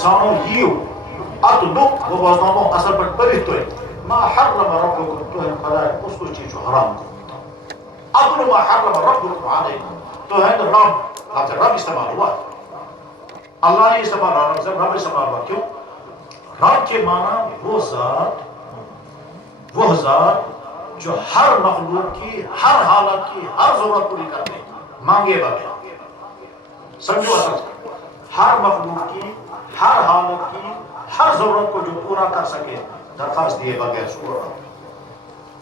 انسانوں یو اتلو وہ بوزنامو اصل پر پرت تو ما حرم ربکم تو ہے خدا اس کو چیز حرام کو اتلو ما حرم ربکم علیکم تو ہے رب لفظ رب استعمال ہوا اللہ نے استعمال رب استعمال ہوا کیوں رب کے معنی وہ ذات جو ہر مخلوق کی ہر حالت کی ہر ضرورت پوری کرتے مانگے بغیر سمجھو اصل ہر مخلوق کی ہر حالت کی ہر ضرورت کو جو پورا کر سکے درخواست دیے بغیر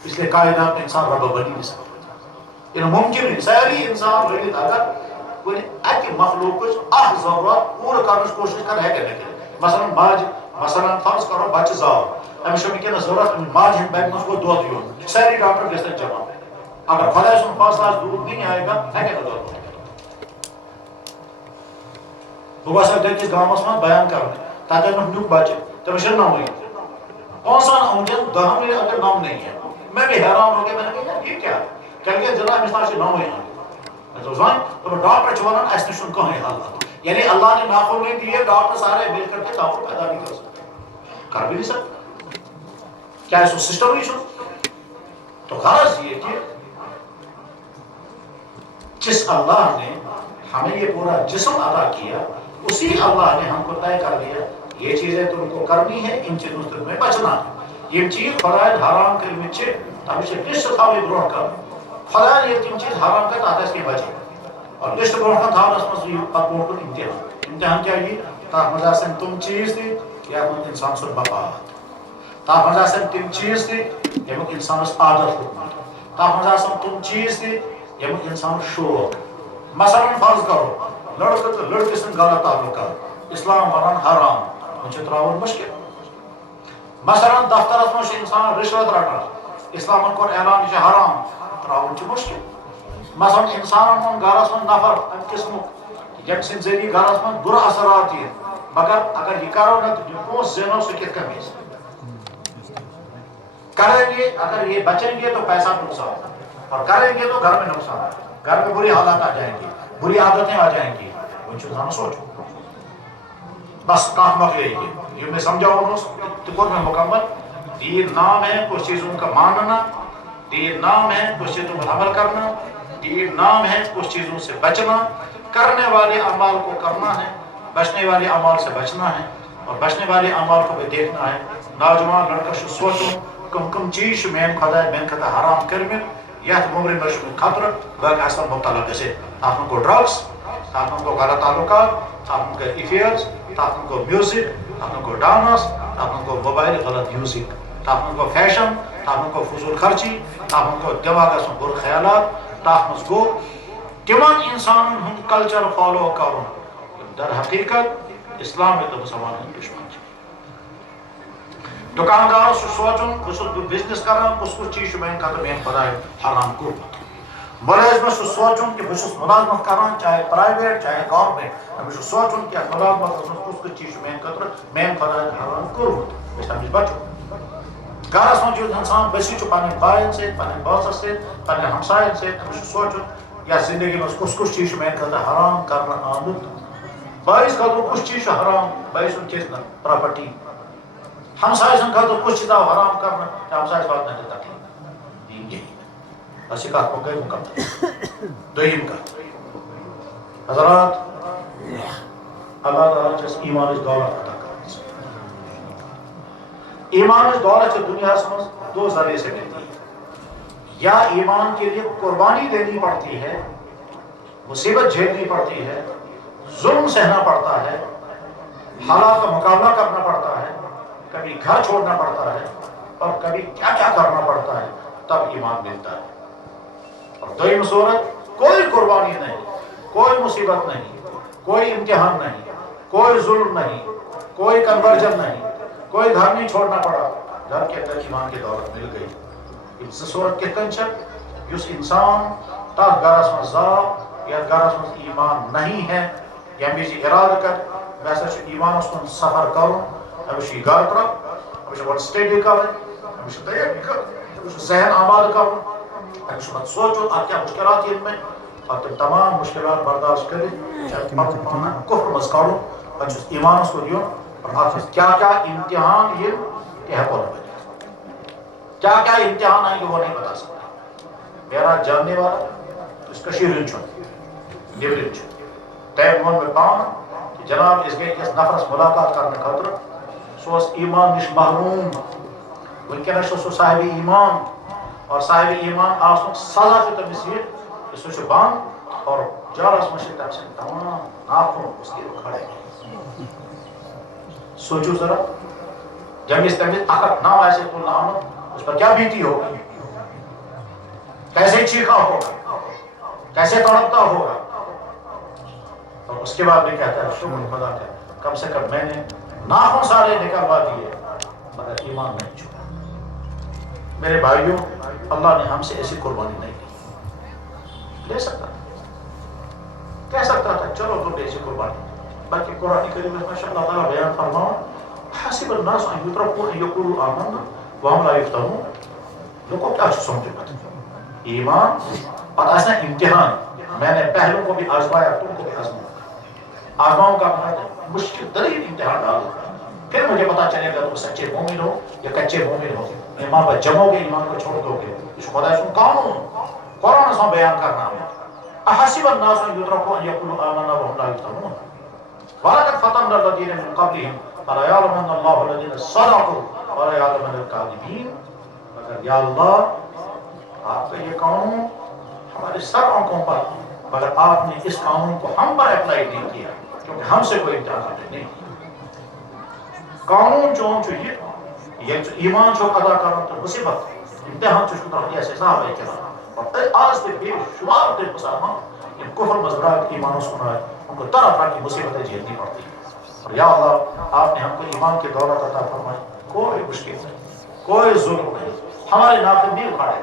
اس لیے کائنات میں انسان رب بنی نہیں سکتا ممکن نہیں ساری انسان بنی اگر کوئی اکہ مخلوق ضرورت پورا کرنے کی کوشش کر ہے کہ نہیں مثلا فرض کرو بچہ زاو امس ونکس ضرورت ماج ہند بیگ مز گو دود یون ساری ڈاکٹر گھن جمع اگر خدا سن فاصلہ دودھ نہیں آئے گا ہیکہ دود بہ گھس دکس گامس من بیان کر تک نیک بچہ تمس نوے 5 اونگین 10 ؤری اگر نام نہیں ہے میں بھی حیران ہو گیا میں نے کہا یہ کیا کہ ضلع امس نوے تو ڈاکٹر ونان اس نش کہیں حل یعنی اللہ نے ناخن نہیں دیے ڈاکٹر سارے مل کر کے ناخن پیدا نہیں کر سکتے کر بھی نہیں سکتے کیا اس سسٹم ہی تو غرض یہ کہ جس اللہ نے ہمیں یہ پورا جسم عطا کیا اسی اللہ نے ہم کو طے کر دیا یہ چیزیں تم کو کرنی ہے ان چیزوں سے تمہیں بچنا ہے یہ چیز خدا حرام کرنے تم سے لسٹ تھاوی برو کر خدا نے تم چیز حرام کر تحت اس کے بچے اور لسٹ برو کر تھاونس مز پتہ برو کر امتحان کیا یہ تر مز آسن تم چیز تھی یا انسان سن بفات تر مز آسن تم چیز تھی یمیک انسانس عادت ہوت تر مز آسن تم چیز تھی یمیک انسان شوق مثلا فرض کرو لڑکہ تو لڑکی سن غلط تعلقات اسلام ونان حرام ان تراون مشکل مثلا دفترس مز انسان رشوت رٹان اسلام کور اعلان یہ حرام تراون مشکل مثلا انسان من گھرس من نفر ام قسم یم سن ذریعہ گھرس من بر اثرات یہ مگر اگر یہ کرو نا تو پونس زینو سہ کت کن کریں گے اگر یہ بچیں گے تو پیسہ نقصان اور کریں گے تو گھر میں نقصان گھر میں بری حالات آ جائیں گی بری عادتیں آ جائیں گی وہ سوچو بس کام مکلے گی یہ میں سمجھاؤں تکور میں مکمل دین نام ہے کچھ چیزوں کا ماننا دین نام ہے کچھ چیزوں پر عمل کرنا دین نام ہے کچھ چیزوں سے بچنا کرنے والے اعمال کو کرنا ہے بچنے والے اعمال سے بچنا ہے اور بچنے والے اعمال کو بھی دیکھنا ہے نوجوان لڑکا سوچو کم چیز مین خدا حرام کرمت یت ممر مش خطر لگ اصل مبتلا گھے تک کو ڈرگس تک کو غلط تعلقات تک کو افیئرس تک کو میوزک تک کو ڈانس تک کو موبائل غلط یوزنگ تک کو فیشن تک کو فضول خرچی تک کو دماغ بر خیالات تک گو تمن انسان ہند کلچر فالو کر در حقیقت اسلام تو مسلمان دشمن دکاندار سوچن بس بزنس کران کس چیز میان خاطر میان خدا حرام کورمت ملازمت سوچن کہ بس ملازمت کران چاہے پرائیویٹ چاہے گورنمنٹ بس سوچن کہ ملازمت کس چیز میان خاطر میان خدا حرام کورمت بس تمس بچو گھرس من انسان بسی پنن بائن سے پنن باسس سے پنن ہمسائن سے تمس سوچن یا زندگی میں کس چیز میان خاطر حرام کرنا آمت بائیس خاطر کس چیز حرام بائیس چیز پراپرٹی ہمسائے سن خاطر کچھ چیز حرام کرنا ہمسائے بات نہیں تکلیف یہی اسی کات کو گئی مکمل دویم کات حضرات اللہ تعالیٰ چس ایمان دولت عطا کرنا ایمان دولت سے دنیا میں دو ذریعے سے ملتی ہے یا ایمان کے لیے قربانی دینی پڑتی ہے مصیبت جھیلنی پڑتی ہے ظلم سہنا پڑتا ہے حالات کا مقابلہ کرنا پڑتا ہے کبھی گھر چھوڑنا پڑتا ہے اور کبھی کیا کیا کرنا پڑتا ہے تب ایمان ملتا ہے اور دویم صورت کوئی قربانی نہیں کوئی مصیبت نہیں کوئی امتحان نہیں کوئی ظلم نہیں کوئی کنورجن نہیں کوئی گھر نہیں چھوڑنا پڑا گھر کے اندر ایمان کی دولت مل گئی اس صورت کے کنچر اس انسان تا گرس میں ذات یا گرس میں ایمان نہیں ہے یا میری ارادہ کر ویسا ایمان اس کو سفر کروں ہمیشہ گھر تر ہمیشہ ون سٹڈی کر ہمیشہ تیاری کر ہمیشہ ذہن آباد کر ہمیشہ مت سوچو آپ کیا مشکلات ان میں اور تم تمام مشکلات برداشت کریں چاہے کفر مز کڑو پچھس ایمان اس کو دیو اور آپ کیا کیا امتحان یہ کہ ہے بولنا بجے کیا کیا امتحان آئیں گے وہ نہیں بتا سکتا. میرا جاننے والا اس کا شیرین چھوڑ نیبرین چھوڑ تیم مون میں پان کہ جناب اس گئی اس نفرس ملاقات کرنے خاطر سو ایمان نش محروم ونکس سو صاحب ایمان اور صاحب ایمان آسن سزا سے تمس یہ سو بند اور جالس مجھ تم سے تمام ناخن اس کے کھڑے. سوچو ذرا جب اس تمس طاقت نہ ایسے تو نہ آمد اس پر کیا بیتی ہوگی, کیسے چیخا ہوگا, کیسے تڑپتا ہوگا. اور اس کے بعد بھی کہتا ہے شکر خدا کا کم سے کم میں نے ناخن سارے نکلوا دیے مگر ایمان نہیں چھوڑا. میرے بھائیوں اللہ نے ہم سے ایسی قربانی نہیں لی. لے سکتا تھا, کہہ سکتا تھا چلو تم ایسی قربانی, بلکہ قرآن کریم میں ماشاء اللہ تعالیٰ بیان فرماؤ حسب الناس ان یترکوا ان یقولوا آمنا وهم لا یفتنون. لوگوں کیا سمجھو بات ایمان اور ایسا امتحان میں نے پہلوں کو بھی آزمایا تم کو بھی آزماؤں. آزماؤں کا مطلب مشکل ترین امتحان ڈالوں گا پھر مجھے پتا چلے گا تم سچے مومن ہو یا کچے مومن ہو. ایمان پر جمو گے ایمان کو چھوڑ دو گے اس خدا سن قانون قرآن سے بیان کرنا ہے. احسب الناس ان یترکوا ان یقولوا آمنا وهم لا یفتنون ولقد فتنا الذین من قبلهم فلیعلمن اللہ الذین صدقوا ولیعلمن الکاذبین. مگر یا اللہ آپ کا یہ قانون ہمارے سب آنکھوں پر مگر آپ نے اس قانون کو ہم پر اپلائی نہیں کیا کیونکہ ہم سے کوئی امتحان نہیں کیا. قانون جو یہ ایمان جو ادا کرنا تو مصیبت امتحان جو شکر یہ حساب ہے کرنا اور آج کے بے شمار کے مسلمان ان کفر مذرات ایمان سنا ہے ان کو طرح طرح کی مصیبتیں جھیلنی پڑتی ہیں. اور یا اللہ آپ نے ہم کو ایمان کی دولت عطا فرمائی. کوئی مشکل نہیں, کوئی ظلم نہیں, ہمارے ناخن نہیں اکھاڑے,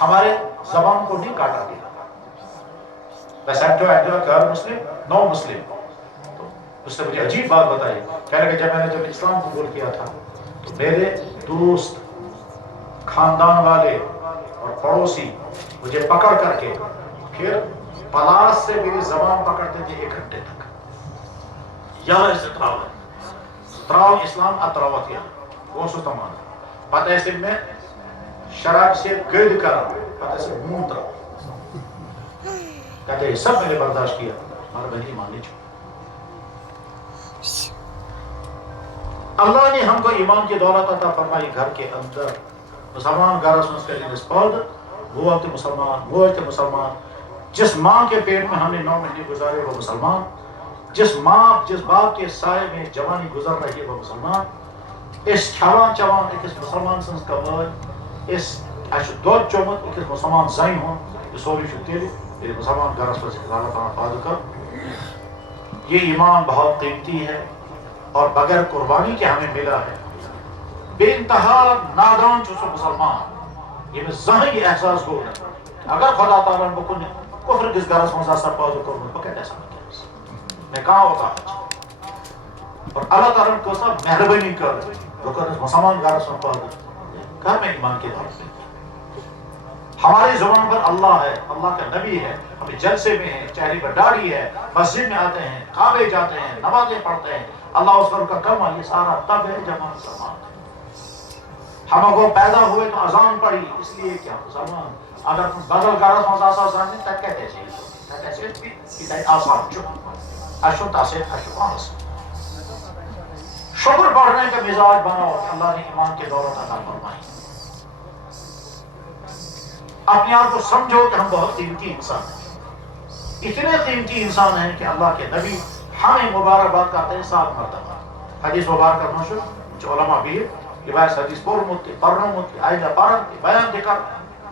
ہمارے زبان کو نہیں کاٹا گیا. بس غیر مسلم نو مسلم تو اس نے مجھے عجیب بات بتائی. کہہ رہے کہ جب اسلام قبول کیا تھا تو میرے دوست خاندان والے اور پڑوسی مجھے پکڑ کر کے پھر پلاس سے میری زبان پکڑتے تھے 1 گھنٹے تک. یا ستراو اسلام اتراوت یا وہ سو تمام پتہ ایسے میں شراب سے گرد کر پتہ سے منہ تر کہتے ہیں سب میں نے برداشت کیا ہمارا بہن ایمان نہیں چھوڑا. اللہ نے ہم کو ایمان کی دولت عطا فرمائی. گھر کے اندر مسلمان گھر سنس کے نسبت وہ وقت مسلمان جس ماں کے پیٹ میں ہم نے 9 مہینے گزارے وہ مسلمان, جس باپ کے سائے میں جوانی گزر رہی ہے وہ مسلمان. اس کھیوان چوان ایک مسلمان سنس کمائے اس دود چومت ایک مسلمان زائن ہوں یہ سوری شکتیلی یہ مسلمان گھر پر اللہ تعالیٰ فاضل کر. یہ ایمان بہت قیمتی ہے اور بغیر قربانی کے ہمیں ملا ہے. بے انتہا نادان جو مسلمان یہ میں ذہنی احساس کو اگر خدا تعالیٰ کو کفر کس گھر سے سر پاؤ کروں بکیٹ ایسا میں کہاں ہوتا اور اللہ تعالیٰ کو سب مہربانی کر مسلمان گھر سے پاؤ گھر میں ایمان کی دعوت ملتی. ہماری زبان پر اللہ ہے, اللہ کا نبی ہے, ہمیں جلسے میں ہیں, چہرے پر داڑھی ہے, مسجد میں آتے ہیں, کعبے جاتے ہیں, نمازیں پڑھتے ہیں, اللہ اس کا کلمہ یہ سارا تب ہے جب ہم مسلمان ہیں. ہم کو پیدا ہوئے تو اذان پڑھی اس لیے کیا مسلمان اگر بدل گارس میں آسا زاننے تک کہتے ہیں تک ایسے بھی آسان چکا اشوتا سے اشوانس شکر پڑھنے کا مزاج بناؤ. اللہ نے ایمان کے دولت عطا فرمائی. اپنے آپ کو سمجھو کہ ہم بہت قیمتی انسان ہیں, اتنے قیمتی انسان ہیں کہ اللہ کے نبی ہمیں مبارکباد کرتے ہیں 7 مرتبہ. حدیث مبارک مشہور جو علماء بھی یہ بھائی حدیث پرنمت آئیدہ پارن بیان دے کر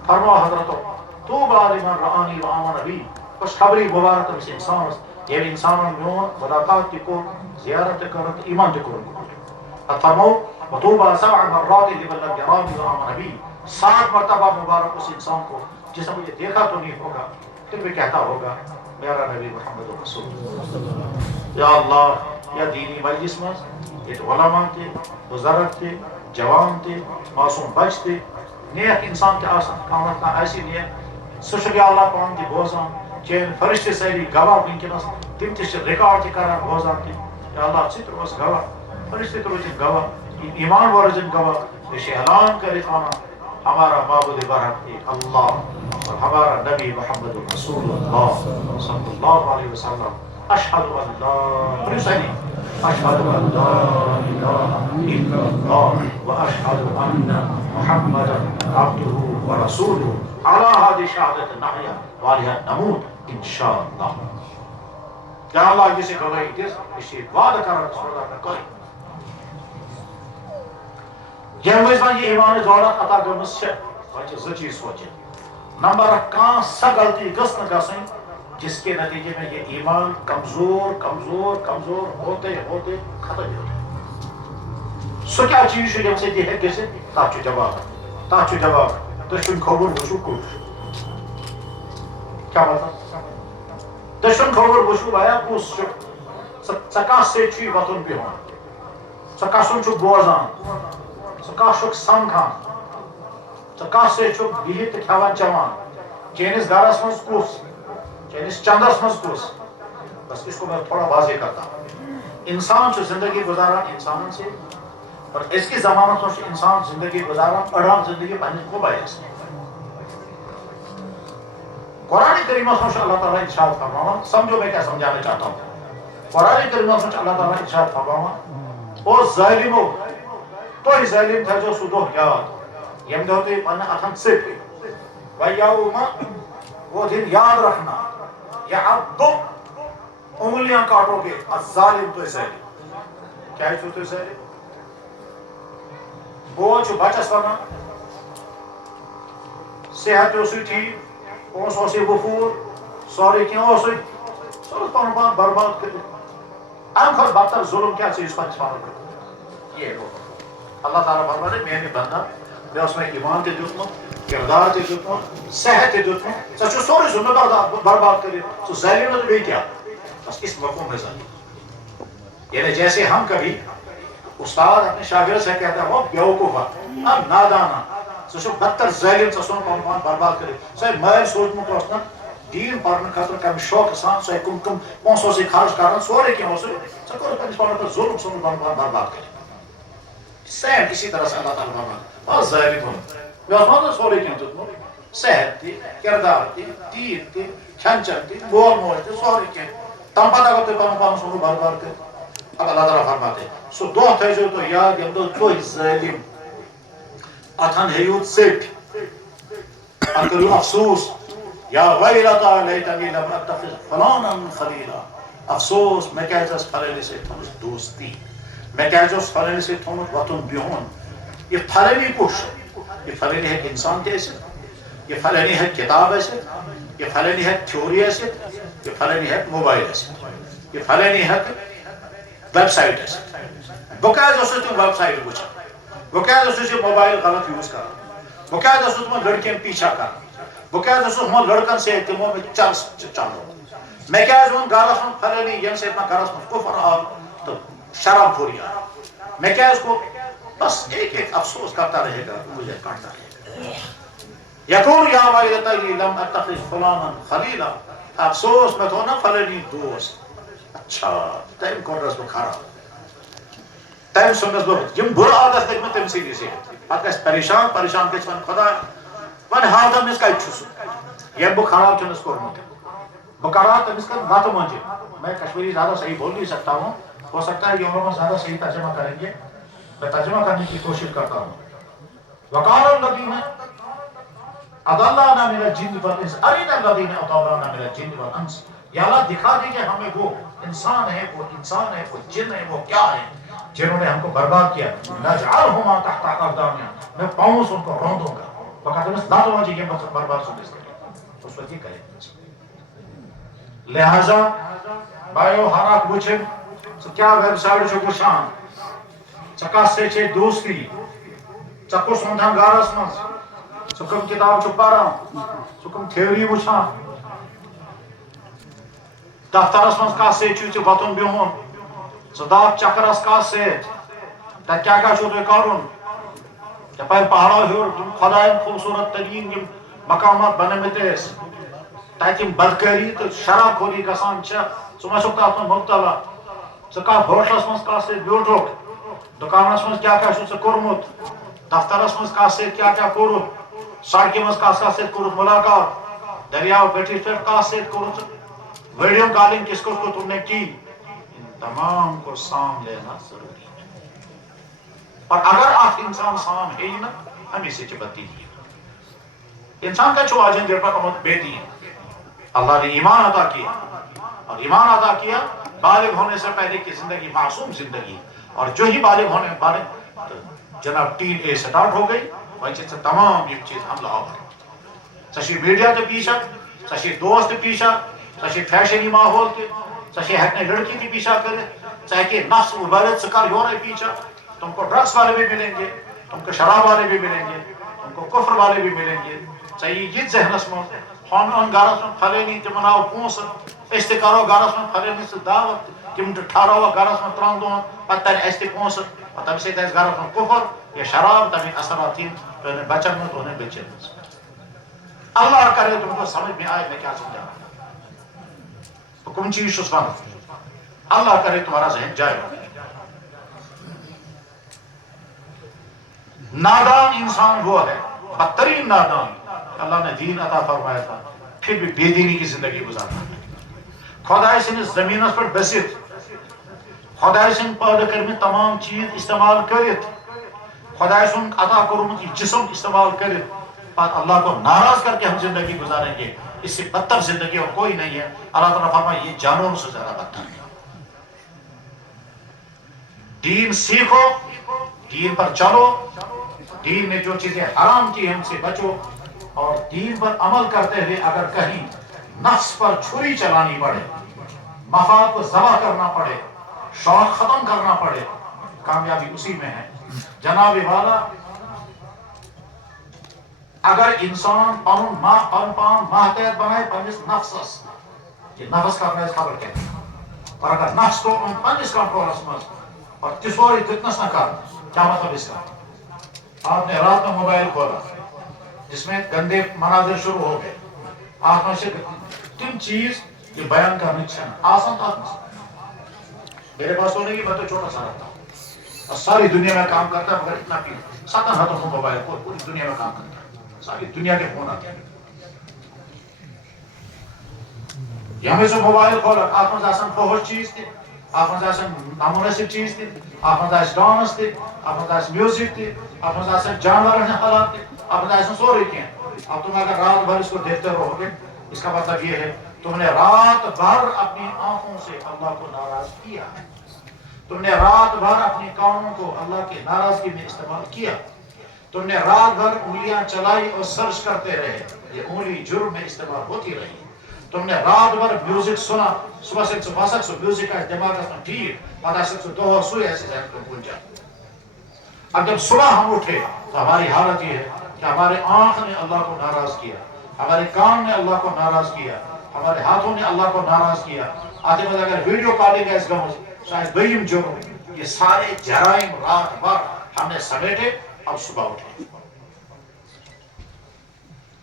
فرما حضرتو توبہ لمن رآنی و آمن بی خوشخبری مبارک اس انسان یہ انسانوں میں ملاقات کو زیارت کرت ایمان دے کرن فرماؤ وطوبہ 7 مرات لمن لم یرانی و آمن بی 7 مرتبہ مبارک اس انسان کو جس نے مجھے دیکھا تو نہیں ہوگا پھر بھی کہتا ہوگا میرا نبی محمد رسول اللہ. یا اللہ یا دینی مجلس میں یہ علماء تھے, بزرگ تھے, جوان تھے, معصوم بچ تھے, نیک انسان کے آسان کامت کا ایسی نیک سشری اللہ پان کی بوزان چین فرشتے سیری گواہ بنکنس تم تش ریکارڈ کی کرا بوزان تھی. یا اللہ چتر اس گواہ فرشتے تو روزن گواہ ایمان ورزن گواہ اسے اعلان کرے خانا ہمارا معبود برحق ایک اللہ اور ہمارا نبی محمد رسول اللہ صلی اللہ علیہ وسلم اشہد ان لا اشہد ان لا الہ الا اللہ واشہد ان محمد عبدہ ورسولہ علی ہذه شہادت نحیا وعلیہا نموت انشاءاللہ. یا اللہ جسے گواہی دس اسے وعدہ کرا خدا کا کرے یہ ایمان دولت عطا گمس چیز سوچے. نمبر کان سا غلطی گس نہ گسن جس کے نتیجے میں یہ ایمان کمزور کمزور کمزور ہوتے ہوتے ختم ہو جائے. سو کیا چیز یم سے یہ ہے گسے تاچ جواب دشمن خبر وچو کچھ کیا مطلب دشمن خبر وچو آیا کس سکا سے چی وطن بہن سکا سن چھ بوزان سکا شک سمکھان سکا سے چھ بہت کھوان چوان چینس گھرس مز کس چینس چندس مز کس. بس اس کو میں تھوڑا واضح کرتا ہوں. انسان چھ زندگی گزارا انسانن سے اور اس کی زمانت میں انسان زندگی گزارا اڑان زندگی پنس موبائل سے. قرآن کریم میں اللہ تعالیٰ ارشاد فرماوا سمجھو میں کیا سمجھانا چاہتا ہوں. قرآن کریم میں اللہ تعالیٰ ارشاد فرماوا او ظالمو تو ظالم تھا جو سدو یاد یم دو تو پن اتن سپ ویوم وہ دن یاد رکھنا یہ اب انگلیاں کاٹو گے الظالم تو ظالم کیا ہے تو ظالم وہ جو بچس ونان صحت اسی ٹھیک پونس اسی وفور سوری کیا اسی سورت پان پان برباد کر ام کھت بدتر ظلم کیا چیز پنس پان کر یہ ہے. اللہ تعالیٰ فرماتے میں نے بندہ میں اس میں ایمان تے دیتمت کردار تے دیتمت صحت تے دیتمت سچ سورے ظلم برباد کرے تو ظالم نے تو بھی کیا بس اس مفہوم میں ظالم. یعنی جیسے ہم کبھی استاد اپنے شاگرد سے کہتا ہے وہ بیوقوف اب نادانا سچ بدتر ظالم سن پان برباد کرے سہ مائل سوچمت اس دین پرن خاطر کم شوق سان سہ کم کم پونسوں سے خرچ کران سورے کیا سہ کور پنس پان پر ظلم سن پان برباد کرے. سیم اسی طرح سے اللہ تعالیٰ فرماتا اور ظالم ہوں میں اس سورے کیا دیتمت صحت تی کردار تی دین تی کھین چن تی مول موج تی سورے کیا تم پتہ کرتے پان پان سن برباد کرے. اب اللہ تعالیٰ فرماتے سو دو تھے جو تو یاد یم دو تو ظالم اتن ہیوت سٹ اکرو افسوس یا ویلتا لیتنی لم اتخذ فلانا خلیلا. افسوس میں کہتا اس فلانے سے تھمس دوستی میں کہتا اس فلانے سے تھمس وطن بیون. یہ فلانی کچھ یہ فلانی ہے انسان کیسے یہ فلانی ہے کتاب ایسے یہ فلانی ہے تھیوری ایسے یہ فلانی ہے موبائل ایسے یہ فلانی ہے ویب سائٹ ایسے بقاعدہ اس سے ویب سائٹ بچا بقاعدہ اس سے موبائل غلط یوز کر بقاعدہ اس میں لڑکیاں پیچھا کر بقاعدہ اس میں لڑکن سے تموں میں چلو میں کیا اس میں گارس میں فلانی یم سے اتنا گارس میں کفر آل تو شراب خوری آل میں کیا اس کو بس ایک ایک افسوس کرتا رہے گا مجھے کاٹتا رہے گا. یقول یا ویلتی لم اتخذ فلانا خلیلا افسوس میں تو نا فلانی دوست اچھا تیم کون رس بو خراب تیم سنس بو یم برا عادت دیکھ میں تم سیدھی سے پتہ اس پریشان کس ون خدا ون حادم اس کا اچھوسو یم بو خراب چنس کرمت بکرات تم اس کا بات مانجے. میں کشمیری زیادہ صحیح بول نہیں سکتا ہوں ہو سکتا ہے یہ عمر زیادہ صحیح ترجمہ کریں گے میں ترجمہ کرنے کی کوشش کرتا ہوں. وقال الذین اضلانا من الجن والانس ارنا الذین اضلانا من الجن والانس یا اللہ دکھا دیجئے ہمیں وہ انسان ہے وہ جن ہے وہ کیا ہے جنہوں نے ہم کو برباد کیا. نجعلہما تحت اقدامنا میں پاؤں سے ان کو روندوں گا وقت میں ذات واجی یہ برباد سو اس وقت یہ کریں. لہذا بایو حراک بچن کیا ویب سائٹ چھو گشان چکا سے چھے دوستی چکو سندھن گارس منز چکم کتاب چھو پارا چکم تھیوری وچھان دفترس منز کا سے چھو بطن بیہون صداق چکرس کا سے تا کیا چھو تو کارون یا پہر پہاڑا ہور خدایت خوبصورت ترین مقامات بنے متیس تاکہ بدکاری تو شراب خوری گسان چھا سمجھ سکتا اپنا مبتلا سکا بھوشلس منز کا سے بیوٹوک دکانس مز کیا کورمت دفترس مز کس کیا کورت سڑکہ مز کس کورت ملاقات دریاو بٹھس پہ کس کورت ویڈیو کالنگ کس کو تم نے کی ان تمام کو سام لینا ضروری ہے اور اگر آپ انسان سام ہے نا ہمیں سے چبتی ہے انسان کا چھو آجن دیر پر امت بیٹی ہے اللہ نے ایمان عطا کیا اور ایمان عطا کیا بالغ ہونے سے پہلے کی زندگی معصوم زندگی اور جو ہی بالغ ہونے بالغ جناب ٹین اے سٹارٹ ہو گئی وہیں سے تمام یہ چیز حملہ آور سشی میڈیا تے پیچھا سشی دوست پیچھا سشی فیشنی ماحول تے سشی ہیکنے لڑکی تے پیچھا کرے چاہے کہ نفس مبارد سکر یورے پیچھا تم کو ڈرگس والے بھی ملیں گے تم کو شراب والے بھی ملیں گے تم کو کفر والے بھی ملیں گے چاہیے یہ ذہنس میں ہم گھرس میں پھلینی تمن آو پونس اس تہ کرو گھرس میں پھلینی سے دعوت تم ٹھہرو گھرس میں ترن دہن پتہ تر اس تہ پونس تمہ سۭتۍ آسہِ گھرس میں کفر یا شراب تمیک اثرات ین تہندین بچن میں تہندین بچن میں اللہ کرے تم کو سمجھ میں آئے میں کیا سمجھا کم چیز چھس ون اللہ کرے تمہارا ذہن جائے نادان انسان وہ ہے بدترین نادان اللہ نے دین عطا فرمایا تھا پھر بھی بے دینی کی زندگی گزارتا ہے خدا سندس زمین پر بست خدا سن پیدا کرمت تمام چیز استعمال کرت خدا سن عطا کرمت یہ جسم استعمال کرت پتہ اللہ کو ناراض کر کے ہم زندگی گزاریں گے اس سے بدتر زندگی اور کوئی نہیں ہے اللہ تعالیٰ فرمائے یہ جانوروں سے زیادہ بدتر ہے دین سیکھو دین پر چلو دین نے جو چیزیں حرام کی ہم سے بچو اور دین پر عمل کرتے ہوئے اگر کہیں نفس پر چھری چلانی پڑے مفاد کو ذبح کرنا پڑے شوق ختم کرنا پڑے کامیابی اسی میں ہے جناب والا اگر انسان پان ماتحت بنائے پنس نفسس کہ نفس کا خبر کیا اور اگر نفس کو پنس کنٹرولس مز اور تسوری فتنس نہ کر کیا مطلب اس کا آپ نے رات میں موبائل کھولا جس میں گندے مناظر شروع ہو گئے آپ میں سے تم چیز جو بیان کرنے چاہیے آسان تھا میرے پاس تو نہیں میں تو چھوٹا سا رہتا ہوں اور ساری دنیا میں کام کرتا ہے مگر اتنا بھی ساتھ ہاتھوں کو موبائل کو پوری دنیا میں کام کرتا ہے ساری دنیا کے فون آتے ہیں یہاں میں سے موبائل کھولا آپ میں آسان فوہش چیز تھی آپ میں آسان نامناسب چیز تھی آپ میں آسان ڈانس تھی آپ میں آسان میوزک تھی آپ میں آسان جانور حالات تھی آپ میں آسان سوری تھی اب تم اگر رات بھر اس کو دیکھتے رہو گے اس کا مطلب یہ ہے تم نے رات بھر اپنی آنکھوں سے اللہ کو ناراض کیا تم نے رات بھر اپنے کانوں کو اللہ کی ناراضگی میں استعمال کیا تم نے رات بھر انگلیاں چلائی اور سرچ کرتے رہے یہ انگلی جرم میں استعمال ہوتی رہی تم نے رات بھر میوزک سنا صبح سے فاسق سے میوزک کا دماغ میں ٹھیک پتہ سے دو سوئے ایسے ذہن کو بھول جاتے اب جب صبح ہم اٹھے تو ہماری حالت یہ ہے کہ ہمارے آنکھ نے اللہ کو ناراض کیا ہمارے کان نے اللہ کو ناراض کیا ہمارے ہاتھوں نے اللہ کو ناراض کیا آتے بعد اگر ویڈیو کالنگ ہے اس کا شاید دویم جرم یہ سارے جرائم رات بھر ہم نے سمیٹے اب صبح اٹھے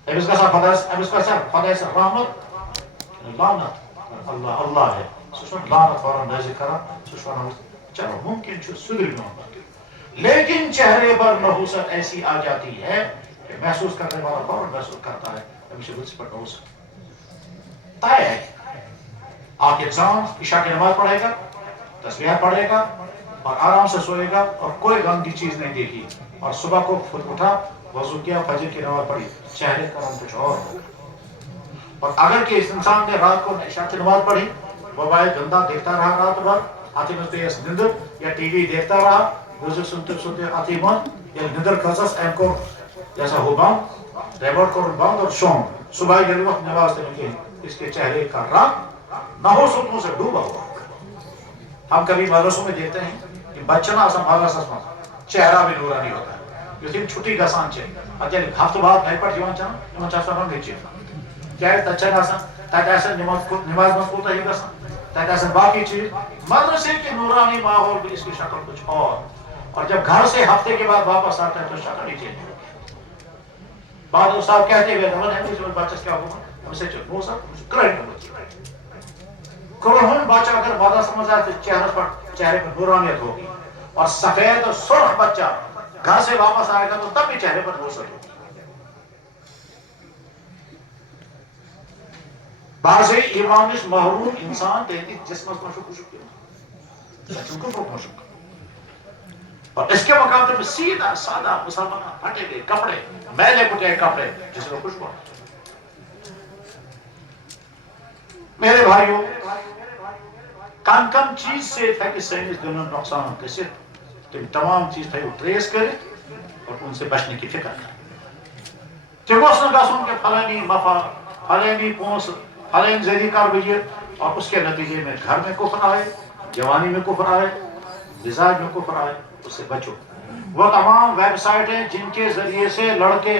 اب اس کا ساتھ خدا سے رحمت لعنت اللہ اللہ ہے لعنت فوراً نازل کرا چلو ممکن سدھر لیکن چہرے پر نحوست ایسی آ جاتی ہے کہ محسوس کرنے والا فوراً محسوس کرتا ہے پر نحوست طے ہے آپ انسان عشاء کی نماز پڑھے گا تسبیحات پڑھے گا اور آرام سے سوئے گا اور کوئی گندی چیز نہیں دیکھی اور صبح کو خود اٹھا وضو کیا فجر کی نماز پڑھی چہرے کا رنگ کچھ اور ہوگا اور اگر کہ اس انسان نے رات کو عشاء کی نماز پڑھی موبائل گندا دیکھتا رہا رات بھر آتے میں تیز نندر یا ٹی وی دیکھتا رہا میوزک سنتے سنتے آتی من یا نندر کھسس اینکو جیسا ہو بند ریموٹ کو بند اور شوم صبح کے وقت نماز دیکھیں اس کے چہرے کا رنگ نحوستوں سے ڈوبا ہوا ہم کبھی مدرسوں میں دیکھتے ہیں کہ بچہ نا آسان مدرسہ میں چہرہ بھی نورانی ہوتا ہے جو تم چھٹی گسان چاہیے اچھا ہفتہ بعد نہیں پڑھ جیوان چاہتا رنگ چاہیے کیا ہے تچھا گسان تاکہ ایسا نماز مضبوط ہی گسان تاکہ ایسا باقی چیز مدرسے کے نورانی ماحول بھی اس کی شکل کچھ اور جب گھر سے ہفتے کے بعد واپس آتا ہے تو شکل ہی چینج ہوتی ہے بعد استاد کہتے ہوئے بچہ کیا ہوگا ہم سے وہ سب کرنٹ بچہ اگر وعدہ سمجھ آئے تو چہرے پر نورانیت ہوگی اور سفید اور سرخ بچہ گھر سے واپس آئے گا تو تب بھی چہرے پر مسرت ہوگی. بعضی ایمانش محروم انسان تہندی جسمس میں خوشک اور اس کے مقابلے میں سیدھا سادہ مسلمان پھٹے ہوئے کپڑے میلے کٹے کپڑے جس میں خوشبو. میرے بھائیوں کم کم چیز سے تھا کہ سینس دنوں نقصان گژھت تم تمام چیز تھا ٹریس کرت اور ان سے بچنے کی فکر کر. تم گوس نہ گژھن کہ فلانی مفع فلانی پونس فلانی ذریعہ کر بجے اور اس کے نتیجے میں گھر میں کفر آئے جوانی میں کفر آئے مزاج میں کفر آئے. اس سے بچو. وہ تمام ویب سائٹیں جن کے ذریعے سے لڑکے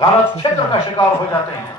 غلط فکر کا شکار ہو جاتے ہیں